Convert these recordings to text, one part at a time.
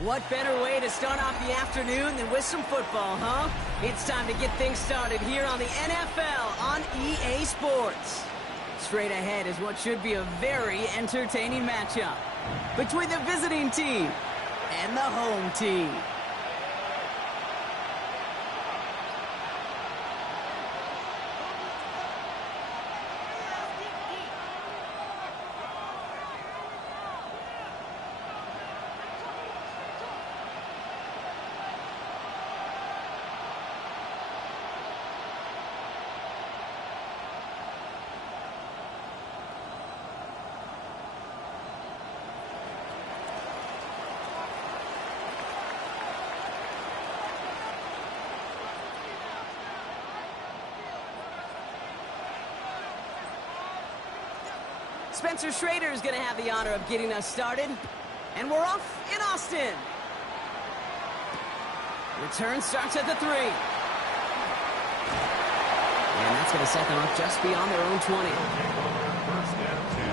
What better way to start off the afternoon than with some football, huh? It's time to get things started here on the NFL on EA Sports. Straight ahead is what should be a very entertaining matchup between the visiting team and the home team. Spencer Schrader is going to have the honor of getting us started. And we're off in Austin. Return starts at the 3. And that's going to set them up just beyond their own 20. First down 10.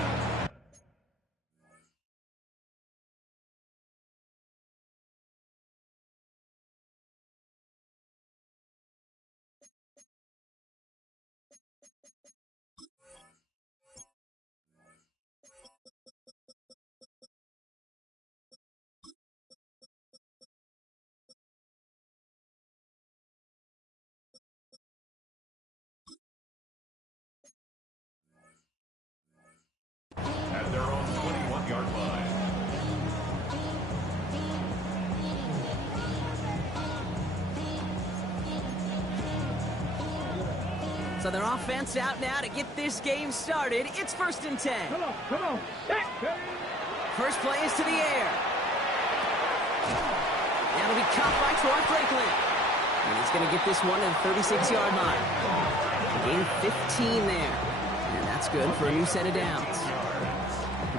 At their own 21-yard line. So their offense out now to get this game started. It's 1st and 10. Come on. First play is to the air. That'll be caught by Troy Franklin. And he's going to get this one to the 36-yard line. Gain 15 there. And that's good for a new set of downs.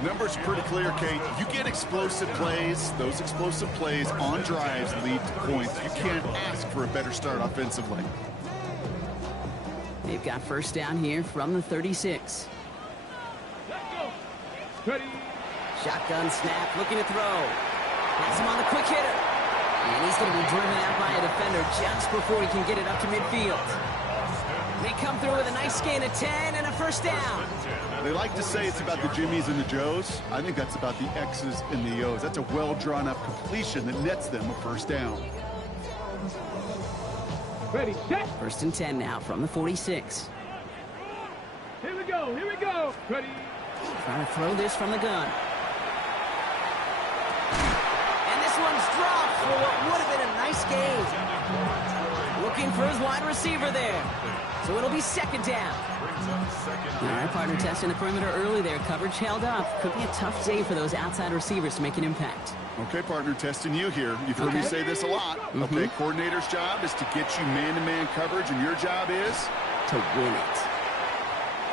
The numbers are pretty clear, Kate. You get explosive plays. Those explosive plays on drives lead to points. You can't ask for a better start offensively. They've got first down here from the 36. Ready. Shotgun snap, looking to throw. Has him on the quick hitter. And he's going to be driven out by a defender just before he can get it up to midfield. They come through with a nice gain of 10 and a first down. They like to say it's about the Jimmies and the Joes. I think that's about the X's and the O's. That's a well-drawn-up completion that nets them a first down. Ready, set. 1st and 10 now from the 46. Here we go. Ready. Trying to throw this from the gun. And this one's dropped for what would have been a nice gain. Looking for his wide receiver there. So it'll be 2nd down. All right, partner testing the perimeter early there. Coverage held up. Could be a tough day for those outside receivers to make an impact. Okay, partner, testing you here. You've heard me say this a lot. Okay, coordinator's job is to get you man-to-man coverage, and your job is? To win it.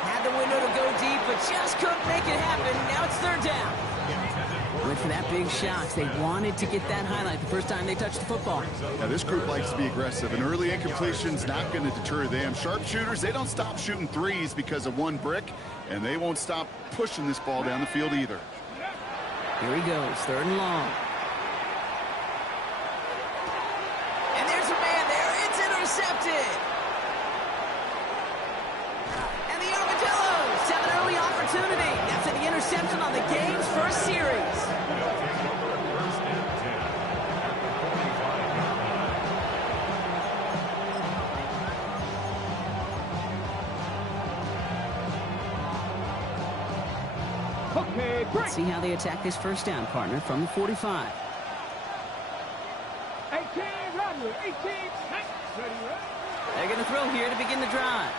Had the window to go deep, but just couldn't make it happen. Now it's 3rd down. Went for that big shot. They wanted to get that highlight the first time they touched the football. Now, this group likes to be aggressive, and early incompletion's not going to deter them. Sharpshooters, they don't stop shooting threes because of one brick, and they won't stop pushing this ball down the field either. Here he goes, 3rd and long. And there's a man there. It's intercepted. And the Armadillos have an early opportunity. That's an interception on the game's first series. First and 10. Okay, break. Let's see how they attack this first down, partner, from the 45. 18, Rodney. 18. Ready. They're going to throw here to begin the drive.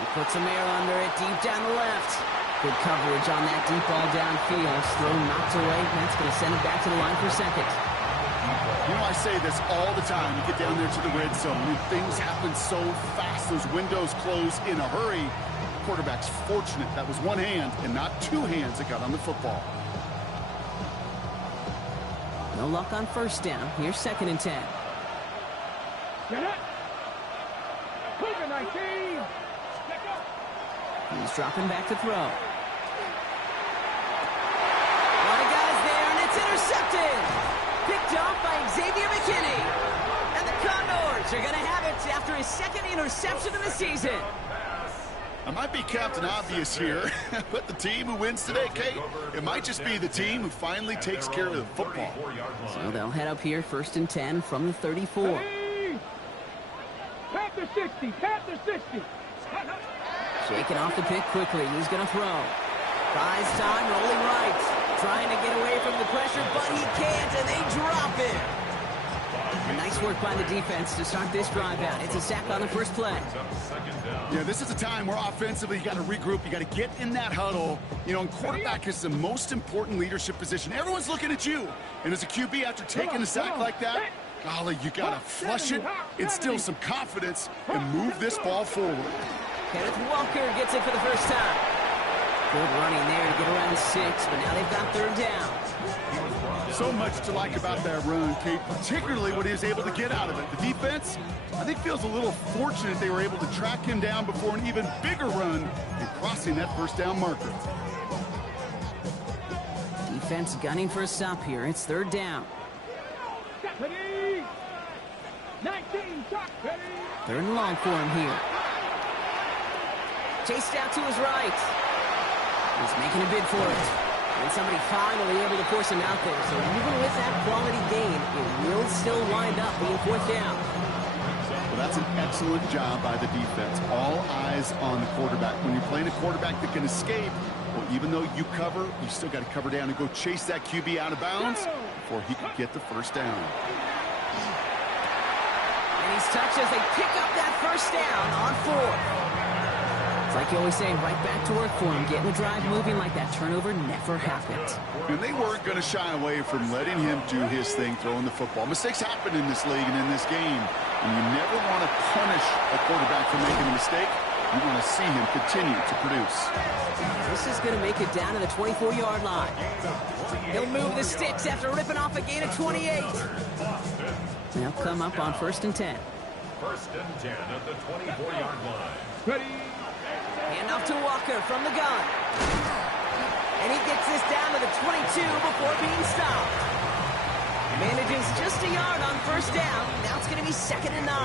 He puts some air under it deep down the left. Good coverage on that deep ball downfield. Throw knocked away. That's going to send it back to the line for 2nd. You know, I say this all the time. You get down there to the red zone, and things happen so fast. Those windows close in a hurry. Quarterback's fortunate that was one hand and not two hands that got on the football. No luck on first down. Here's 2nd and 10. Get it. Cougar 19. He's dropping back to throw. A lot of guys there, and it's intercepted. picked off by Xavier McKinney. And the Condors are going to have it after his second interception of the season. I might be Captain Obvious here, but the team who wins today, Kate, it might just be the team who finally takes care of the football. So they'll head up here 1st and 10 from the 34. Hey! Panther 60, Panther 60. Shaking off the pick quickly. He's going to throw. Buys time, rolling right. Trying to get away from the pressure, but he can't, and they drop it. And nice work by the defense to start this drive out. It's a sack on the first play. Yeah, this is a time where offensively you got to regroup. You got to get in that huddle. You know, and quarterback is the most important leadership position. Everyone's looking at you. And as a QB, after taking a sack like that, golly, you got to flush it, instill some confidence, and move this ball forward. Kenneth Walker gets it for the first time. Good running there to get around 6, but now they've got 3rd down. So much to like about that run, Kate, particularly what he was able to get out of it. The defense, I think, feels a little fortunate they were able to track him down before an even bigger run and crossing that 1st down marker. Defense gunning for a stop here. It's 3rd down. Ready? 19, shot, ready? 3rd and long for him here. Chased out to his right. He's making a bid for it. And somebody finally able to force him out there. So even with that quality gain, it will still wind up being 4th down. Well, that's an excellent job by the defense. All eyes on the quarterback. When you're playing a quarterback that can escape, well, even though you cover, you still got to cover down and go chase that QB out of bounds before he could get the 1st down. And he's touched as they pick up that 1st down on 4th. Like you always say, right back to work for him. Getting the drive moving like that turnover never happened. And they weren't going to shy away from letting him do his thing, throwing the football. Mistakes happen in this league and in this game. And you never want to punish a quarterback for making a mistake. You want to see him continue to produce. This is going to make it down to the 24-yard line. He'll move the sticks after ripping off a gain of 28. They'll come up on 1st and 10. 1st and 10 at the 24-yard line. Ready? Hand off to Walker from the gun. And he gets this down to the 22 before being stopped. Manages just a yard on 1st down. Now it's going to be 2nd and 9.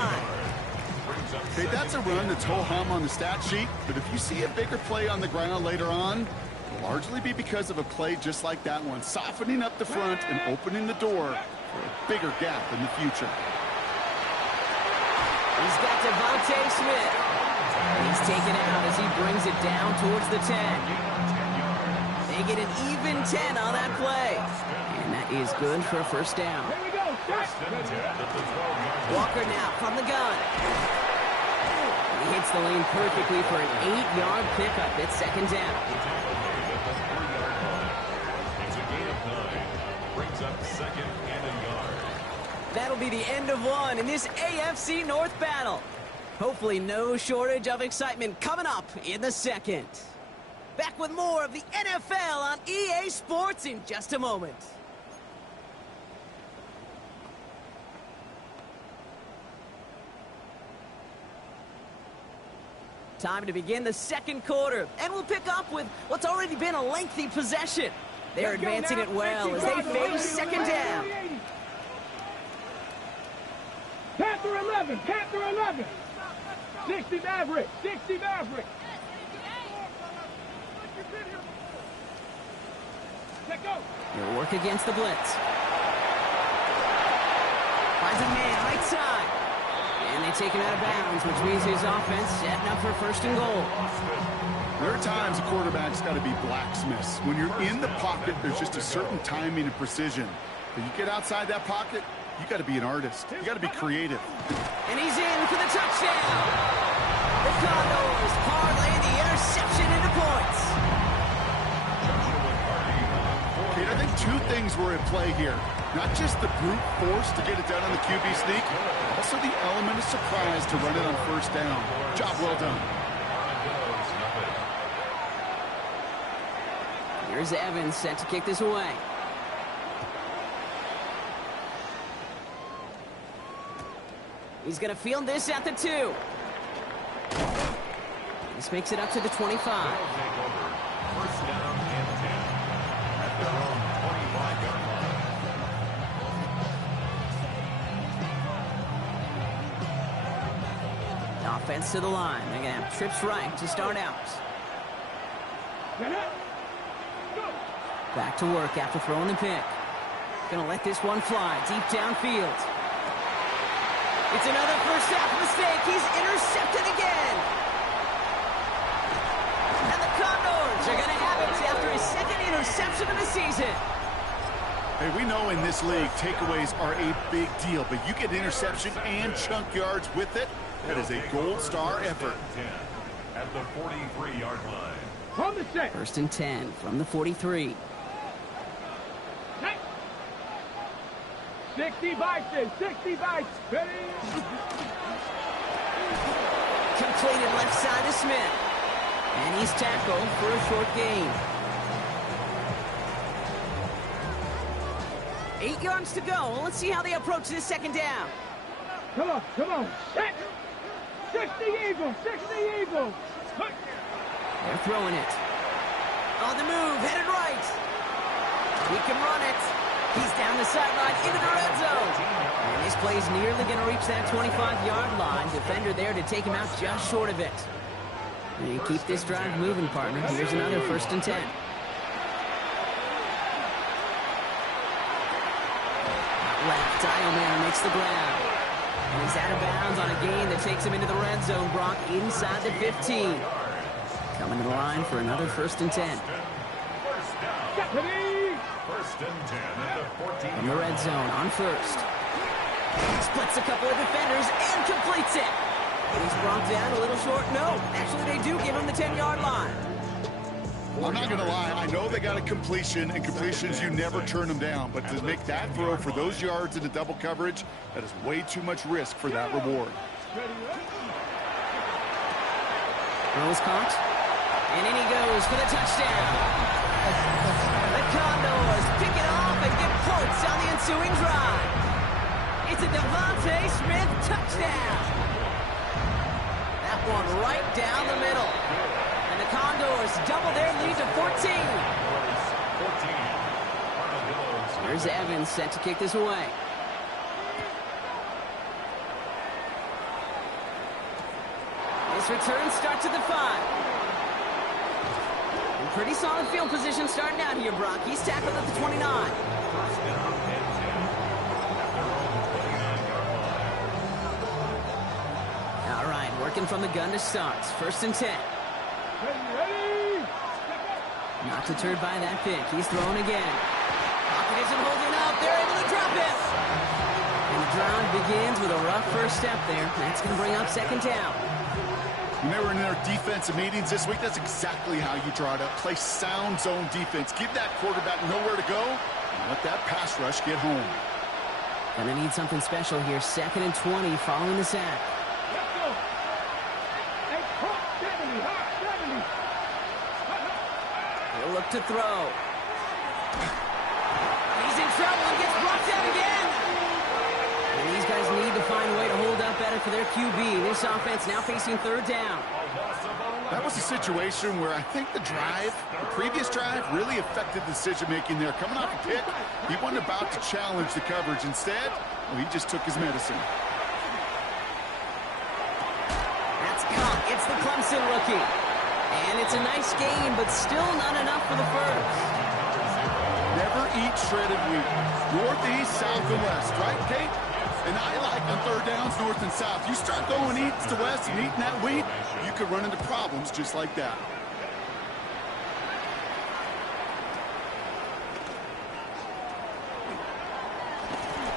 Okay, that's a run that's ho-hum on the stat sheet, but if you see a bigger play on the ground later on, it'll largely be because of a play just like that one, softening up the front and opening the door for a bigger gap in the future. He's got Devontae Smith. He's taken out as he brings it down towards the 10. They get an even 10 on that play. And that is good for a 1st down. Here we go, shot. Walker now from the gun. He hits the lane perfectly for an 8-yard pickup. It's 2nd down. It's a gain of 9. Brings up 2nd and a yard. That'll be the end of one in this AFC North battle. Hopefully no shortage of excitement coming up in the 2nd. Back with more of the NFL on EA Sports in just a moment. Time to begin the 2nd quarter, and we'll pick up with what's already been a lengthy possession. They're advancing it well as they face 2nd down. Panther 11, Panther 11. 60 Maverick, 60 Maverick. Let go. He'll work against the blitz. Finds a man, right side. And they take him out of bounds, which means his offense setting up for 1st and goal. There are times a quarterback's got to be blacksmiths. When you're in the pocket, there's just a certain timing and precision. But you get outside that pocket, you got to be an artist. You got to be creative. And he's in for the touchdown. The Condors parlay the interception into points. Kate, I think 2 things were at play here. Not just the brute force to get it done on the QB sneak, also the element of surprise to run it on 1st down. Job well done. Here's Evans set to kick this away. He's going to field this at the 2. This makes it up to the 25. 1st down and 10 at their own 25-yard line. offense to the line. They're going to have trips right to start out. Get up. Go. Back to work after throwing the pick. Going to let this one fly deep downfield. It's another first half mistake. He's intercepted again. And the Condors are going to have it after his second interception of the season. Hey, we know in this league, takeaways are a big deal, but you get interception and chunk yards with it. That is a gold star effort. 10 at the 43-yard line. On the set. 1st and 10 from the 43. 60 Bison. 60 Bison. Ready? Completed left side to Smith. And he's tackled for a short gain. 8 yards to go. Let's see how they approach this second down. Come on. Come on. Set. 60 Eagles. 60 Eagles. Look. They're throwing it. On the move, headed right. He can run it. He's down the sideline into the red zone. And this play is nearly going to reach that 25-yard line. Defender there to take him out just short of it. And you keep this drive moving, partner. Here's another 1st and 10. Left, Dialman makes the grab. And he's out of bounds on a gain that takes him into the red zone. Brock inside the 15. Coming to the line for another 1st and 10. Ready? 1st and 10 at the 14. From the red zone on 1st. Splits a couple of defenders and completes it. And he's brought down a little short. No, actually they do give him the 10-yard line. I'm not going to lie. I know they got a completion, and completions, you never turn them down. But to make that throw for those yards into double coverage, that is way too much risk for that reward. Throws caught. And in he goes for the touchdown. The Condors pick it off and get points on the ensuing drive. It's a Devontae Smith touchdown. That one right down the middle. And the Condors double their lead to 14. Here's Evans set to kick this away. This return starts at the 5. Pretty solid field position starting out here, Brock. He's tackled at the 29. All right, working from the gun to start. 1st and 10. Ready? Not deterred by that pick. He's throwing again. Pocket isn't holding up. They're able to drop it. And the drive begins with a rough first step there. That's going to bring up 2nd down. When they were in their defensive meetings this week, that's exactly how you draw it up. Play sound zone defense. Give that quarterback nowhere to go, and let that pass rush get home. Gonna need something special here. 2nd and 20 following the sack. Let's go. Hey, hot 70. Hot 70. He'll look to throw. He's in trouble and gets brought down again. And these guys need to find a way to hold up better for their QB. This offense now facing 3rd down. That was a situation where I think the previous drive, really affected the decision-making there. Coming off a pick, he wasn't about to challenge the coverage. Instead, well, he just took his medicine. That's caught. It's the Clemson rookie. And it's a nice game, but still not enough for the first. Never eat shredded wheat. Northeast, south, and west, right, Kate? And I like on 3rd downs, north and south. You start going east to west and eating that wheat, you could run into problems just like that.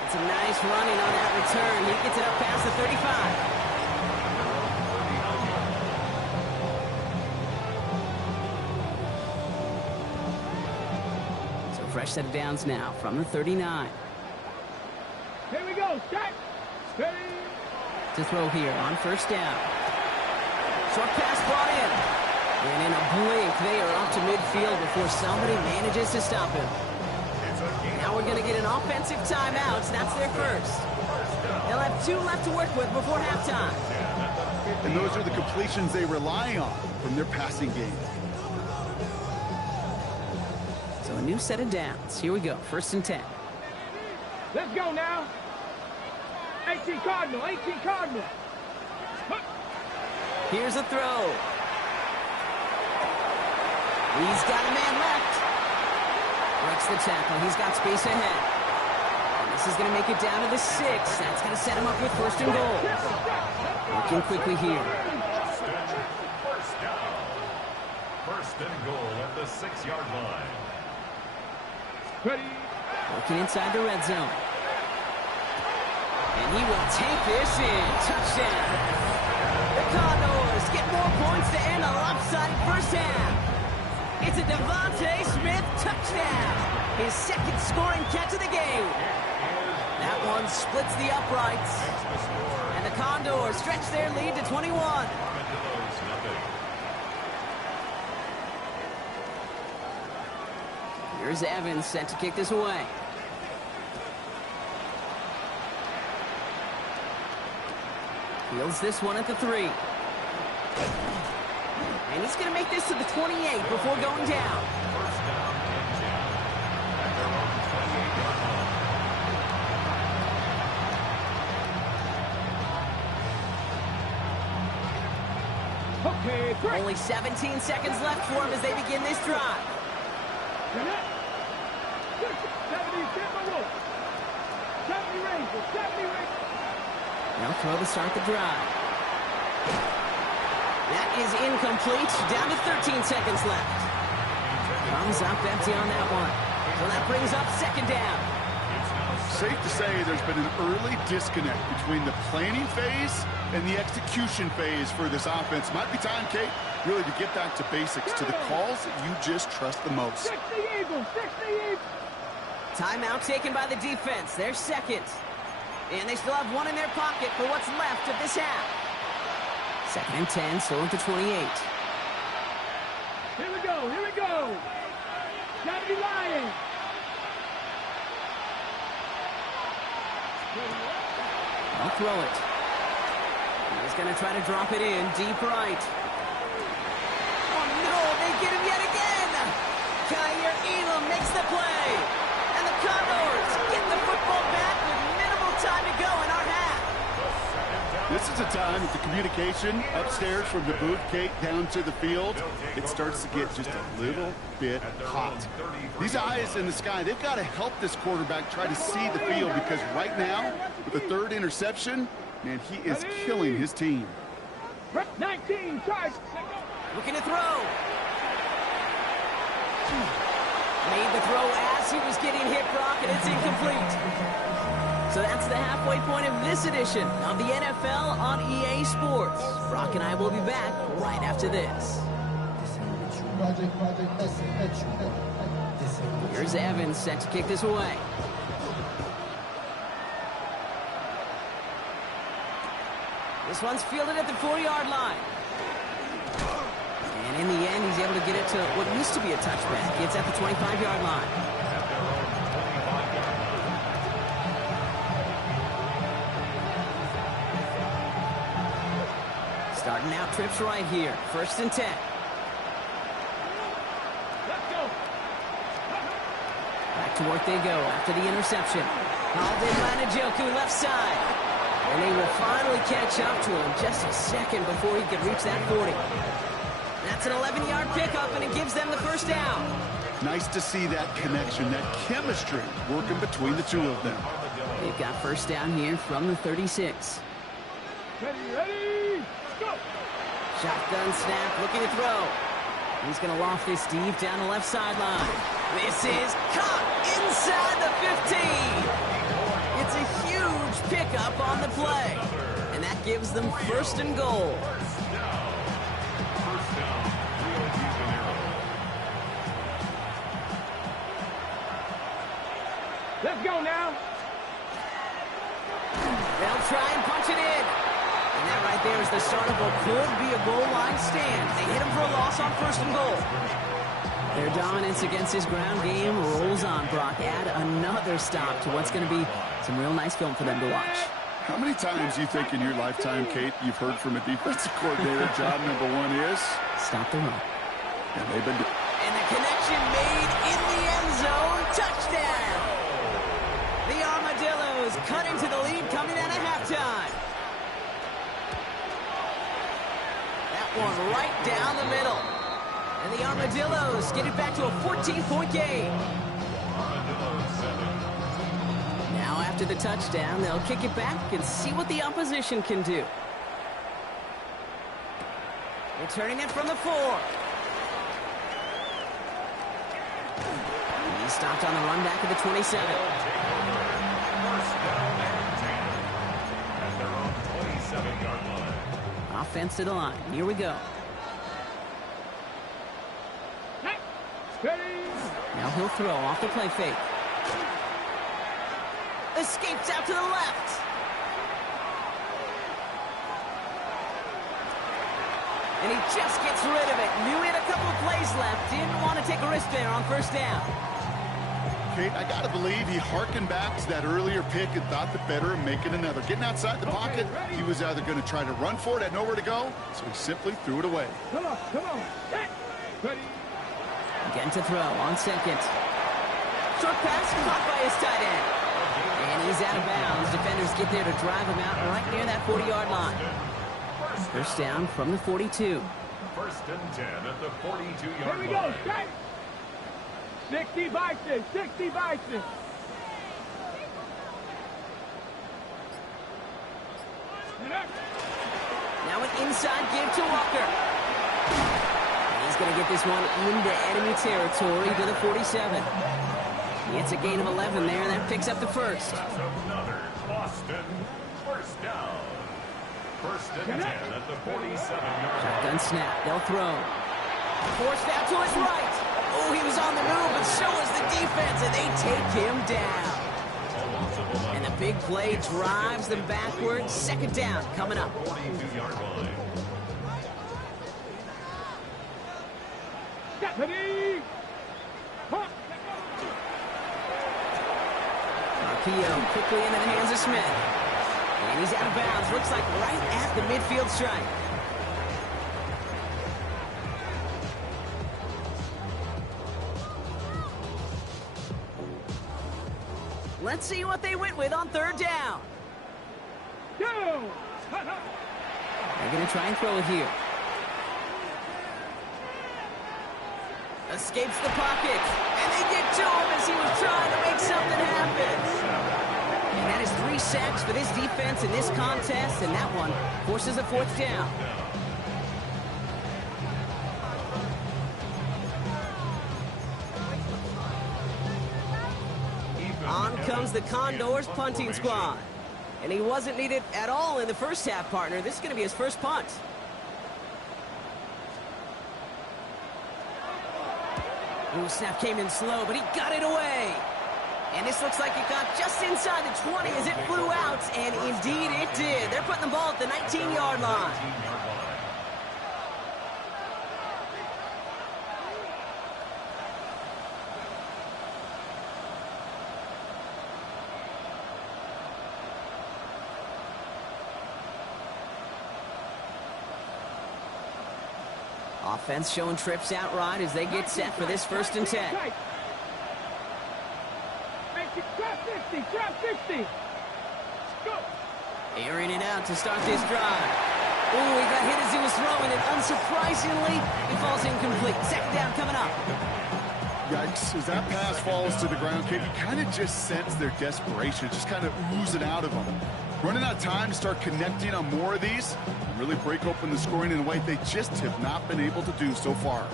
It's a nice running on that return. He gets it up past the 35. Fresh set of downs now from the 39. Here we go. Set. Ready? To throw here on 1st down. Short pass brought in. And in a blink, they are up to midfield before somebody manages to stop him. Now we're going to get an offensive timeout. That's their first. They'll have 2 left to work with before halftime. And those are the completions they rely on from their passing game. So a new set of downs. Here we go. 1st and 10. Let's go now. 18 Cardinal. 18 Cardinal. Here's a throw. He's got a man left. Breaks the tackle. He's got space ahead. This is going to make it down to the 6. That's going to set him up with first and goal. Working quickly here. First down. First and goal at the 6-yard line. Ready. Working inside the red zone. And he will take this in. Touchdown. The Condors get more points to end a lopsided first half. It's a Devontae Smith touchdown. His second scoring catch of the game. That one splits the uprights. And the Condors stretch their lead to 21. Here's Evans set to kick this away. Fields this one at the 3. And he's going to make this to the 28 before going down. First down and 10 at their own 28-yard line. Okay, 3. Only 17 seconds left for him as they begin this drive. 70, 70 Rangers, 70 Rangers. They'll throw to start the drive. That is incomplete. Down to 13 seconds left. Comes up empty on that one. So that brings up second down. Safe to say there's been an early disconnect between the planning phase and the execution phase for this offense. Might be time, Kate, really to get back to basics, to the calls that you just trust the most. 60 Eagles, 60 Eagles. Timeout taken by the defense. They're second. And they still have one in their pocket for what's left of this half. Second and 10, still at the 28. Here we go, here we go. Gotta be lying. I'll throw it. He's going to try to drop it in deep right. Oh no, they get him yet again. Kyer Elam makes the play. And the Condors get the football back with minimal time to go in our half. This is a time that the communication upstairs from the booth, Kate, down to the field, it starts to get just a little bit hot. These eyes in the sky, they've got to help this quarterback try to see the field, because right now, with the third interception, man, he is killing his team. 19, charge. Looking to throw. Made the throw as he was getting hit, Brock, and it's incomplete. So that's the halfway point of this edition of the NFL on EA Sports. Brock and I will be back right after this. Here's Evans set to kick this away. This one's fielded at the 4-yard line. And in the end, he's able to get it to what used to be a touchback. It's at the 25-yard line. Starting out trips right here. First and 10. Let's go. Back to work they go after the interception. Alden Lanajoku left side. And they will finally catch up to him just a second before he can reach that 40. That's an 11-yard pickup, and it gives them the first down. Nice to see that connection, that chemistry working between the two of them. They've got first down here from the 36. Ready, go. Shotgun snap, looking to throw. He's going to loft this deep down the left sideline. This is caught inside the 15. It's a huge pickup on the play. And that gives them first and goal. Let's go now. They'll try and punch it in. And that right there is the start of what could be a goal line stand. They hit him for a loss on first and goal. Their dominance against his ground game rolls on, Brock. Add another stop to what's going to be some real nice film for them to watch. How many times do you think in your lifetime, Kate, you've heard from a defensive coordinator, job number one is? Stop the run. And they've been... And the connection made in the end zone. Touchdown! The Armadillos cut into the lead coming out of halftime. one right down the middle. And the Armadillos get it back to a 14-point game. Armadillos 7. Now after the touchdown, they'll kick it back and see what the opposition can do. Returning it from the 4. He stopped on the run back at the 27. First down and 10. At their own 27-yard line. Offense to the line. Here we go. Now he'll throw off the play fake. Escapes out to the left. And he just gets rid of it. Knew he had a couple of plays left. Didn't want to take a risk there on first down. Kate, I got to believe he harkened back to that earlier pick and thought the better of making another. Getting outside the pocket, he was either going to try to run for it, had nowhere to go, so he simply threw it away. Come on. Set. Ready. Again to throw on second. Short pass caught by his tight end. And he's out of bounds. Defenders get there to drive him out right near that 40-yard line. First down from the 42. First and 10 at the 42-yard Here we go. line. Set. 60 by 6. 60 by 6. Now an inside give to Walker. He's going to get this one into enemy territory to the 47. It's a gain of 11 there, and that picks up the first. That's another Boston first down. First and 10 at the 47-yard line. Gun snap. They'll throw. Forced out to his right. Oh, he was on the move, but so was the defense, and they take him down. And the big play drives them backwards. Second down coming up. 42-yard line. Ready. Marquillo quickly into the hands of Smith. And he's out of bounds. Looks like right at the midfield stripe. Let's see what they went with on third down. Go. They're going to try and throw it here. Escapes the pocket. And they get to him as he was trying to make something happen. And that is 3 sacks for this defense in this contest, and that one forces a fourth down. On comes the Condors punting squad. And he wasn't needed at all in the first half, partner. This is going to be his first punt. Ooh, snap came in slow, but he got it away. And this looks like it got just inside the 20 as it flew out, and indeed it did. They're putting the ball at the 19-yard line. Offense showing trips out right as they get set for this first and 10. Drop 50. Go. Airing it out to start this drive. Ooh, he got hit as he was throwing it. Unsurprisingly, he falls incomplete. Second down coming up. Yikes, as that pass falls to the ground, Kate, you kind of just sense their desperation, just kind of oozing out of them. Running out of time to start connecting on more of these, and really break open the scoring in a way they just have not been able to do so far.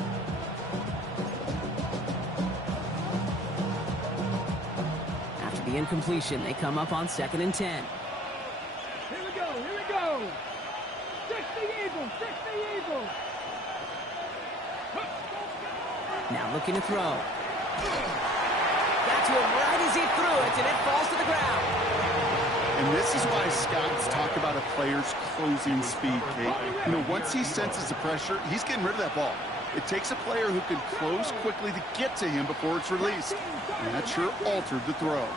After the incompletion, they come up on second and 10. Here we go. 60 Eagles. Now looking to throw. Got to him right as he threw it, and it falls to the ground. And this is why scouts talk about a player's closing speed, Kate. You know, once he senses the pressure, he's getting rid of that ball. It takes a player who can close quickly to get to him before it's released. And that sure altered the throw.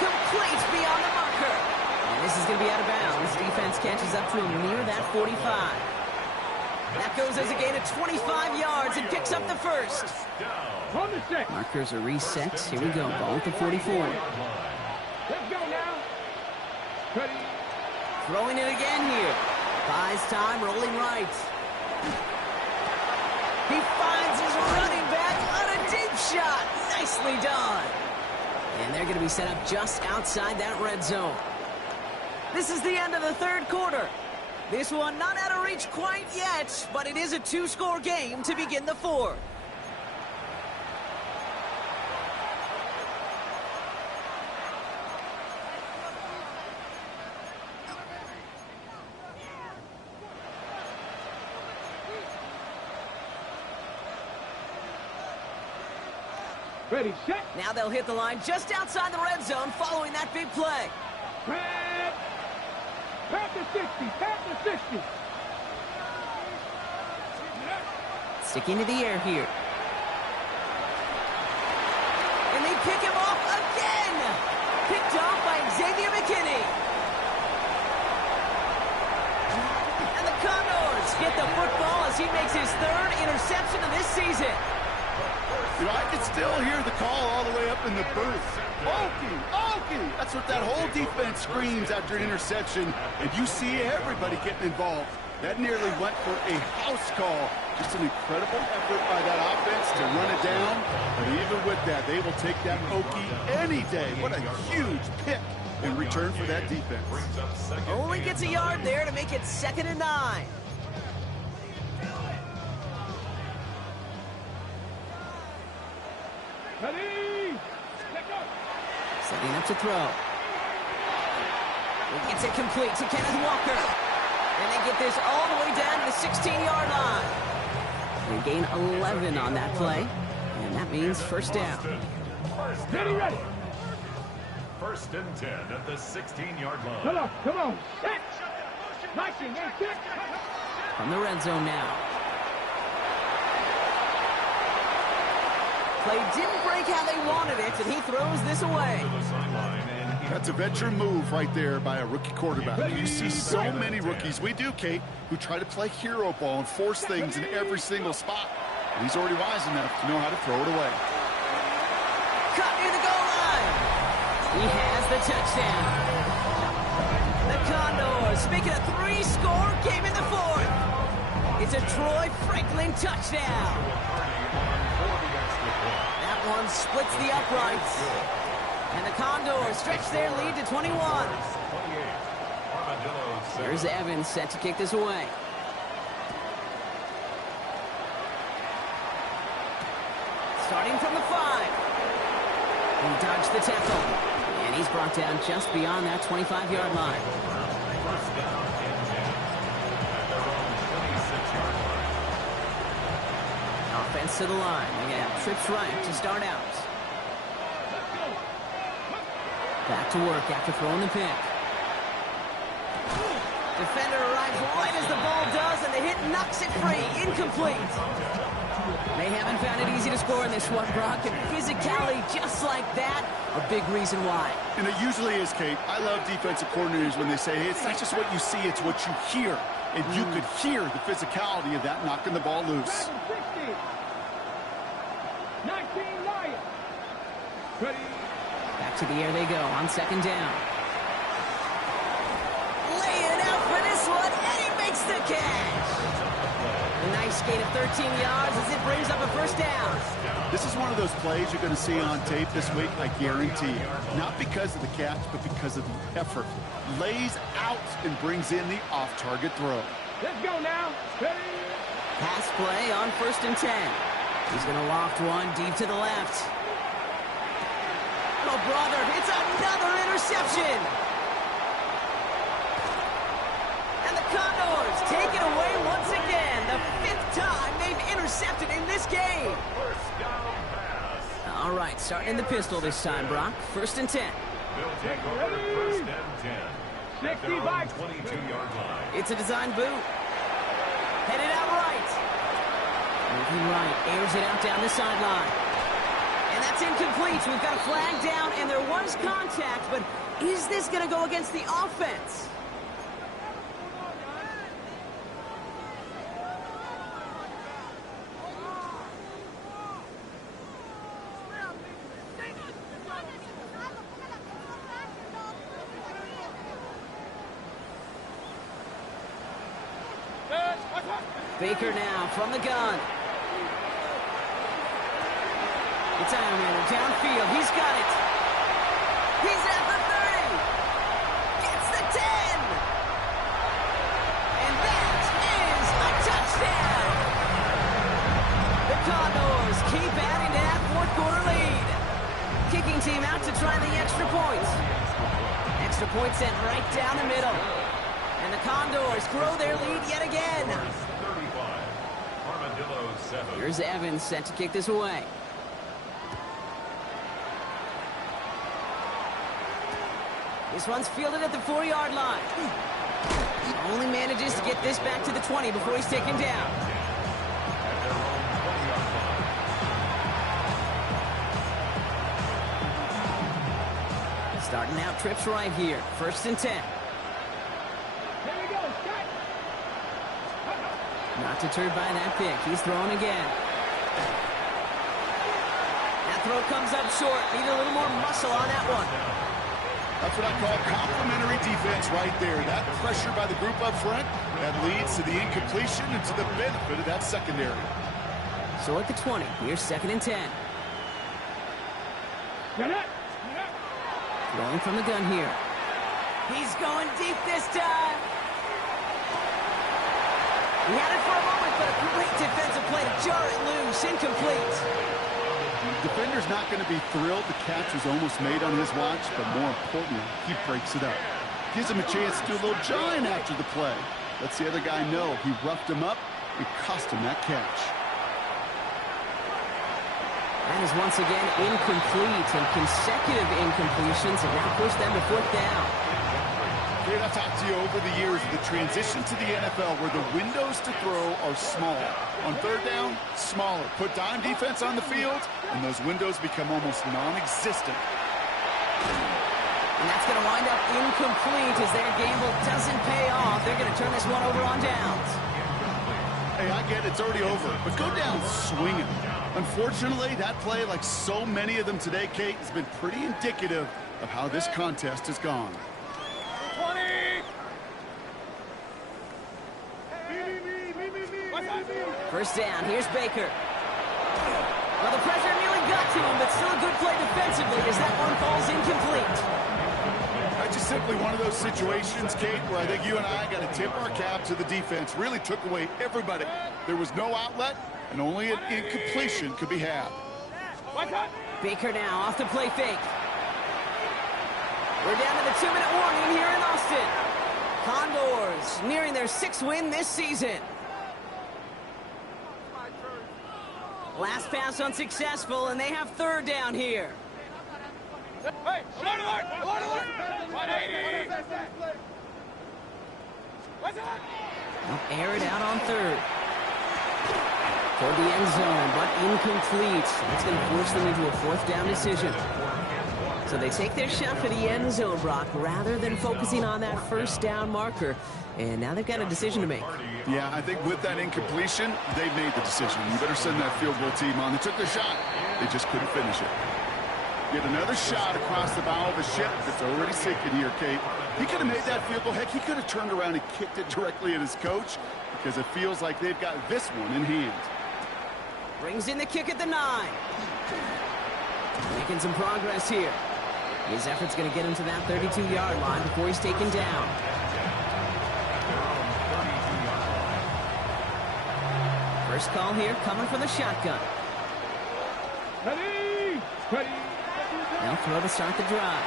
Complete beyond the marker. And this is going to be out of bounds. Defense catches up to him near that 45. That goes as a gain of 25 yards and picks up the first. On the 6. Markers are reset. Here we go. Ball at the 44. Let's go now. Ready. Throwing it again here. Buys time, rolling right. He finds his running back on a deep shot. Nicely done. And they're going to be set up just outside that red zone. This is the end of the third quarter. This one not out of reach quite yet, but it is a two-score game to begin the fourth. Ready, set. Now they'll hit the line just outside the red zone following that big play. Grab. Tap to 60. Tap to 60. Sticking to the air here. And they pick him off again. Picked off by Xavier McKinney. And the Condors get the football as he makes his third interception of this season. You know, I can still hear the call all the way up in the booth. Okie, Okie! That's what that whole defense screams after an interception, and you see everybody getting involved. That nearly went for a house call. Just an incredible effort by that offense to run it down. But even with that, they will take that Okie any day. What a huge pick in return for that defense. Only gets a yard there to make it 2nd and 9. Ready. Setting up to throw. He gets it complete to Kenneth Walker. And they get this all the way down to the 16-yard line. They gain 11 on that play. And that means first down. Ready, ready. 1st and 10 at the 16-yard line. Come on. Set. Nice and set. From the red zone now. Play didn't break how they wanted it, and he throws this away. That's a veteran move right there by a rookie quarterback. You see so many rookies, we do, Kate, who try to play hero ball and force things in every single spot. And he's already wise enough to know how to throw it away. Cut near the goal line. He has the touchdown. The Condors making a 3-score game in the fourth. It's a Troy Franklin touchdown. That one splits the uprights. And the Condors stretch their lead to 21. Here's Evans set to kick this away. Starting from the 5. He dodged the tackle. And he's brought down just beyond that 25-yard line. First down and 10 at their own 26-yard line. Offense to the line. They have trips right to start out. Back to work after throwing the pick. Defender arrives right as the ball does, and the hit knocks it free. Incomplete. They haven't found it easy to score in this one, Brock, and physicality just like that, a big reason why. And it usually is, Kate. I love defensive coordinators when they say, hey, it's not just what you see, it's what you hear. And you could hear the physicality of that knocking the ball loose. 19 Lions. Ready. Back to the air they go on 2nd down. Laying out for this one, and he makes the catch. A nice gain of 13 yards as it brings up a first down. This is one of those plays you're going to see on tape this week, I guarantee you. Not because of the catch, but because of the effort. Lays out and brings in the off-target throw. Let's go now. Ready. Pass play on 1st and 10. He's going to loft one deep to the left. Oh, brother, it's another interception. And the Condors take it away once again. The 5th time they've intercepted in this game. First down pass. All right, starting in the pistol this time, Brock. 1st and 10. They'll take over 1st and 10 at their own 22-yard line. It's a design boot. Headed out right. Moving right, airs it out down the sideline. And that's incomplete. We've got a flag down, and there was contact, but is this going to go against the offense? Baker now from the gun. It's Iron Man downfield. He's got it. He's at the 30. Gets the 10. And that is a touchdown. The Condors keep adding to that fourth quarter lead. Kicking team out to try the extra points. Extra point sent right down the middle. And the Condors grow their lead yet again. 35. Armadillo 7. Here's Evans set to kick this away. This one's fielded at the 4-yard line. He only manages to get this back to the 20 before he's taken down. Starting out trips right here. 1st and 10. Here we go. Set. Not deterred by that pick. He's throwing again. That throw comes up short. Need a little more muscle on that one. That's what I call complimentary defense right there. That pressure by the group up front, that leads to the incompletion and to the benefit of that secondary. So at the 20, here's 2nd and 10. Get it. Rolling from the gun here. He's going deep this time. He had it for a moment, but a great defensive play to jar it loose. Incomplete. The defender's not going to be thrilled the catch was almost made on his watch, but more importantly, he breaks it up. Gives him a chance to do a little jawing after the play. Lets the other guy know he roughed him up and cost him that catch. That is once again incomplete, and consecutive incompletions have now pushed them to 4th down. Kate, I've talked to you over the years of the transition to the NFL where the windows to throw are small. On 3rd down, smaller. Put dime defense on the field, and those windows become almost non-existent. And that's going to wind up incomplete as their gamble doesn't pay off. They're going to turn this one over on downs. Hey, I get it's already over, but go down swinging. Unfortunately, that play, like so many of them today, Kate, has been pretty indicative of how this contest has gone. 20. First down, here's Baker. Well, the pressure nearly got to him, but still a good play defensively as that one falls incomplete. That's just simply one of those situations, Kate, where I think you and I got to tip our cap to the defense. Really took away everybody. There was no outlet, and only an incompletion could be had. Baker now off the play fake. We're down to the 2-minute warning here in Austin. Condors nearing their 6th win this season. Last pass unsuccessful, and they have 3rd down here. Hey, alert, alert, alert, alert. 180. They'll air it out on 3rd. Toward the end zone, but incomplete. That's going to force them into a 4th down decision. So they take their shot for the end zone, Brock, rather than focusing on that 1st down marker. And now they've got a decision to make. Yeah, I think with that incompletion, they've made the decision. You better send that field goal team on. They took their shot. They just couldn't finish it. Get another shot across the bow of a ship that's already sinking here, Kate. He could have made that field goal. Heck, he could have turned around and kicked it directly at his coach because it feels like they've got this one in hand. Brings in the kick at the 9. Making some progress here. His effort's going to get him to that 32-yard line before he's taken down. First call here coming from the shotgun. Ready. Ready. Now throw to start the drive.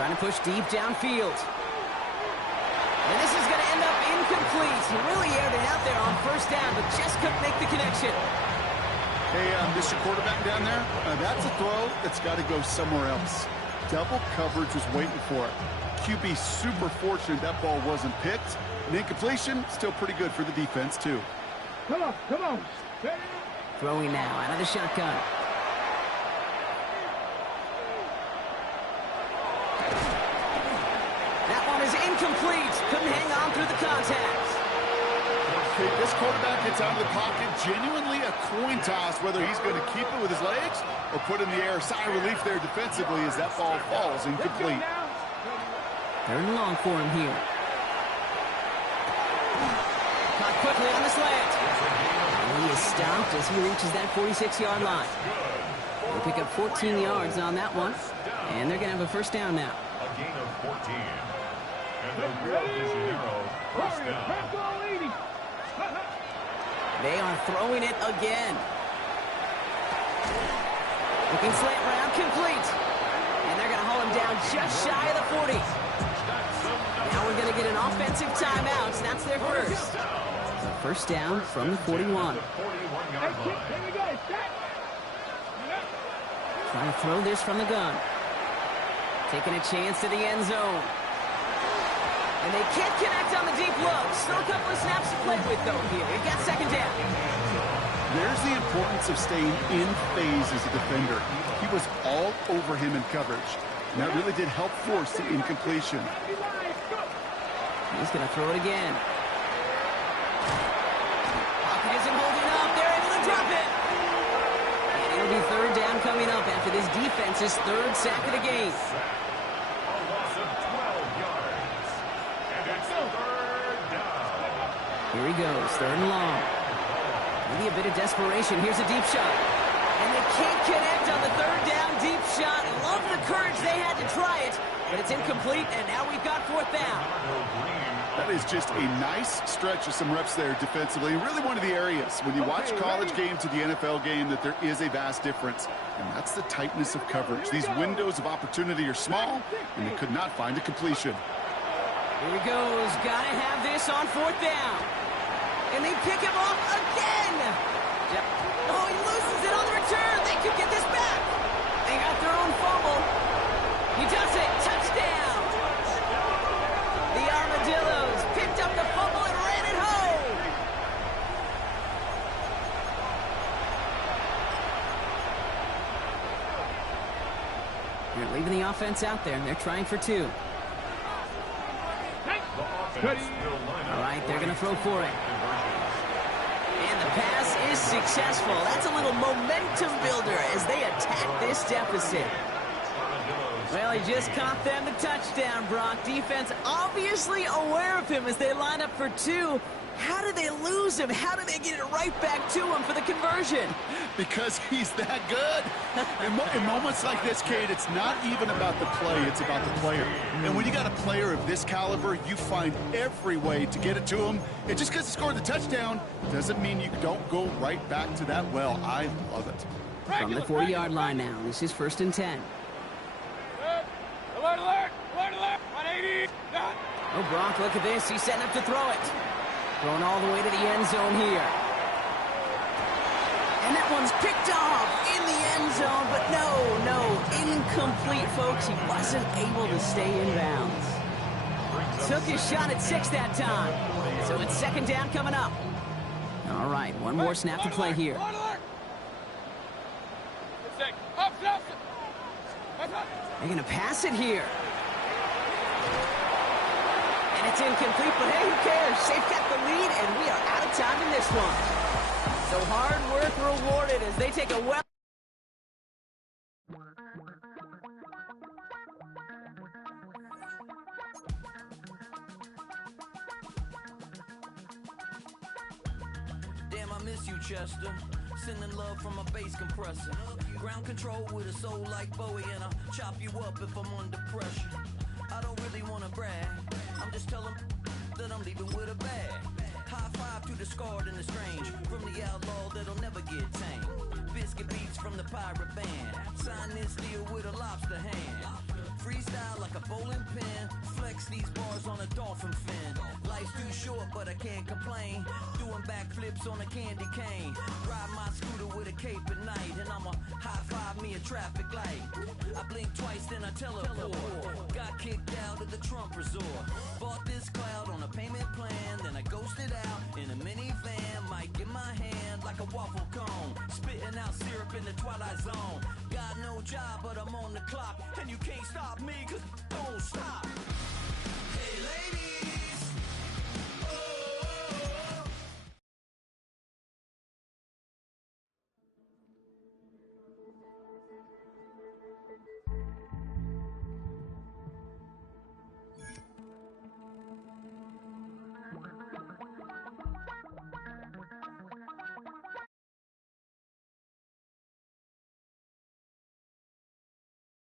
Trying to push deep downfield. And this is going to end up incomplete. He really aired it out there on 1st down, but just couldn't make the connection. Hey, Mr. Quarterback down there, that's a throw that's got to go somewhere else. Double coverage was waiting for it. QB super fortunate that ball wasn't picked. An incompletion, still pretty good for the defense, too. Come on, come on. Throwing now out of the shotgun. That one is incomplete. Couldn't hang on through the contact. Okay, this quarterback gets out of the pocket, genuinely a coin toss, whether he's going to keep it with his legs or put in the air. Sigh of relief there defensively as that ball falls incomplete. 3rd and long for him here. Clock quickly on the slant. And he is stopped as he reaches that 46-yard line. They pick up 14 yards on that one. And they're going to have a first down now. A gain of 14. And the Rio de Janeiro first down. They are throwing it again. Looking slant route complete. And they're going to hold him down just shy of the 40. Now we're going to get an offensive timeout. That's their first. So first down from the 41. Trying to throw this from the gun. Taking a chance to the end zone. And they can't connect on the deep look. Still a couple of snaps to play with, though, here. We've got second down. There's the importance of staying in phase as a defender. He was all over him in coverage. And that really did help force the incompletion. He's going to throw it again. Pocket isn't holding up. They're able to drop it. And it'll be third down coming up after this defense's third sack of the game. Here he goes, third and long. Maybe a bit of desperation. Here's a deep shot. And they can't connect on the third down deep shot. Love the courage they had to try it, but it's incomplete, and now we've got fourth down. That is just a nice stretch of some reps there defensively. Really one of the areas when you watch college game to the NFL game that there is a vast difference, and that's the tightness of coverage. These windows of opportunity are small, and they could not find a completion. Here he goes. Gotta have this on fourth down. And they pick him off again. Yep. Oh, he loses it on the return. They could get this back. They got their own fumble. He does it. Touchdown. The Armadillos picked up the fumble and ran it home. They're leaving the offense out there, and they're trying for two. All right, they're going to throw for it. And the pass is successful. That's a little momentum builder as they attack this deficit. Well, he just caught them the touchdown, Brock. Defense obviously aware of him as they line up for two. How did they lose him? How did they get it right back to him for the conversion? Because he's that good. In moments like this, Kate, it's not even about the play, it's about the player. And when you got a player of this caliber, you find every way to get it to him. And just because he scored the touchdown doesn't mean you don't go right back to that well. I love it. From the 40-yard line now, this is first and 10. Alert, alert, alert, alert, 180, done. Oh, Brock, look at this. He's setting up to throw it. Throwing all the way to the end zone here. And that one's picked off in the end zone, but no, incomplete, folks. He wasn't able to stay in bounds. Took his shot at 6 that time. So it's second down coming up. All right, one more snap to play here. They're going to pass it here. And it's incomplete, but hey, who cares? They've got the lead, and we are out of time in this one. So hard work rewarded as they take a well. Damn, I miss you, Chester. Sending love from a bass compressor. Ground control with a soul like Bowie, and I'll chop you up if I'm under pressure. I don't really want to brag. I'm just telling that I'm leaving with a bag. High five to the scarred and the strange. From the outlaw that'll never get tamed. Biscuit beats from the pirate band. Sign this deal with a lobster hand. Freestyle like a bowling pin. Flex these bars on a dolphin fin. Life's too short, but I can't complain. Doing backflips on a candy cane. Ride my scooter with a cape at night. And I'ma high five me a traffic light. I blink twice, then I teleport. Got kicked out of the Trump resort. Bought this cloud on a payment plan. Then I ghosted out in a minivan. Mic in my hand like a waffle cone. Spitting out syrup in the twilight zone. Got no job, but I'm on the clock. And you can't stop me, cause don't stop.